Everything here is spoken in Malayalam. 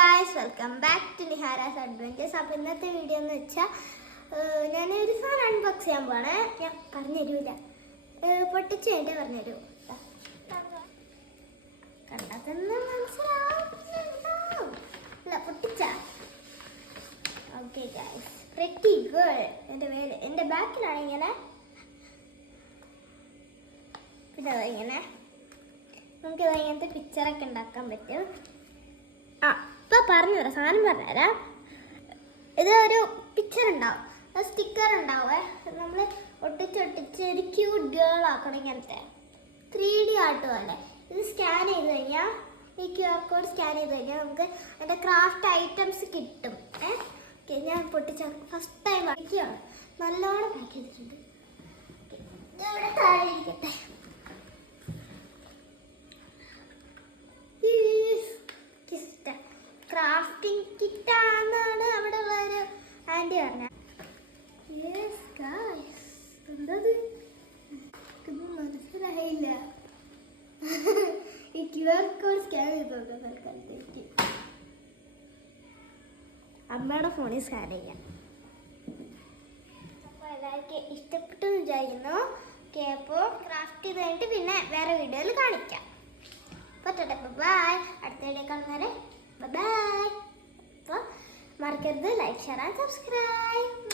Guys, welcome back to Nihara's adventures. അപ്പോൾ ഇന്നത്തെ വീഡിയോ എന്ന് വെച്ചാൽ ഞാനൊരു സാധനം അൺബോക്സ് ചെയ്യാൻ പോവാണ്. ഞാൻ പറഞ്ഞുതരൂല, പൊട്ടിച്ച് കഴിഞ്ഞിട്ട് പറഞ്ഞുതരൂ. കണ്ടതെന്ന് മനസ്സിലാവില്ല, പൊട്ടിച്ച. Okay guys, pretty girl. എൻ്റെ ബാക്കിലാണ് ഇങ്ങനെ, പിന്നെ ഇങ്ങനെ നമുക്ക് ഇങ്ങനത്തെ പിക്ചറൊക്കെ ഉണ്ടാക്കാൻ പറ്റും. ഇപ്പോൾ പറഞ്ഞുതരാം, സാധനം പറഞ്ഞുതരാം. ഇത് ഒരു പിക്ചർ ഉണ്ടാവും, സ്റ്റിക്കർ ഉണ്ടാവേ. നമ്മൾ ഒട്ടിച്ചൊട്ടിച്ച് ഒരു ക്യൂട്ട് ഗേൾ ആക്കണം. ഇങ്ങനത്തെ 3D ആർട്ട് പോലെ. ഇത് സ്കാൻ ചെയ്ത് കഴിഞ്ഞാൽ, ഈ QR കോഡ് സ്കാൻ ചെയ്ത് കഴിഞ്ഞാൽ നമുക്ക് അതിൻ്റെ ക്രാഫ്റ്റ് ഐറ്റംസ് കിട്ടും. ഓക്കെ, ഞാൻ പൊട്ടിച്ച ഫസ്റ്റ് ടൈം വയ്ക്കുകയാണ്. നല്ലോണം പാക്ക് ചെയ്തിട്ടുണ്ട്. ഇവിടെ താഴെ ഇരിക്കട്ടെ. ക്രാഫ്റ്റിംഗ് കിറ്റാണെന്നാണ് അവിടെ ഉള്ളൊരു ആൻറ്റി പറഞ്ഞത്. എന്തത് മനസ്സിലായില്ല. ഈ QR കോഡ് സ്കാൻ ചെയ്ത് നോക്കാം. അമ്മയുടെ ഫോണിൽ സ്കാൻ ചെയ്യാം. അപ്പോൾ എല്ലാവർക്കും ഇഷ്ടപ്പെട്ടു വിചാരിക്കുന്നു. ഓക്കെ, അപ്പോൾ ക്രാഫ്റ്റ് ചെയ്ത് കഴിഞ്ഞിട്ട് പിന്നെ വേറെ വീഡിയോയിൽ കാണിക്കാം. അപ്പോൾ ബൈ, അടുത്ത വീഡിയോ കാണുന്നവരെ ബൈ. അപ്പോൾ മറക്കരുത്, ലൈക്ക്, ഷെയർ ആൻഡ് സബ്സ്ക്രൈബ്.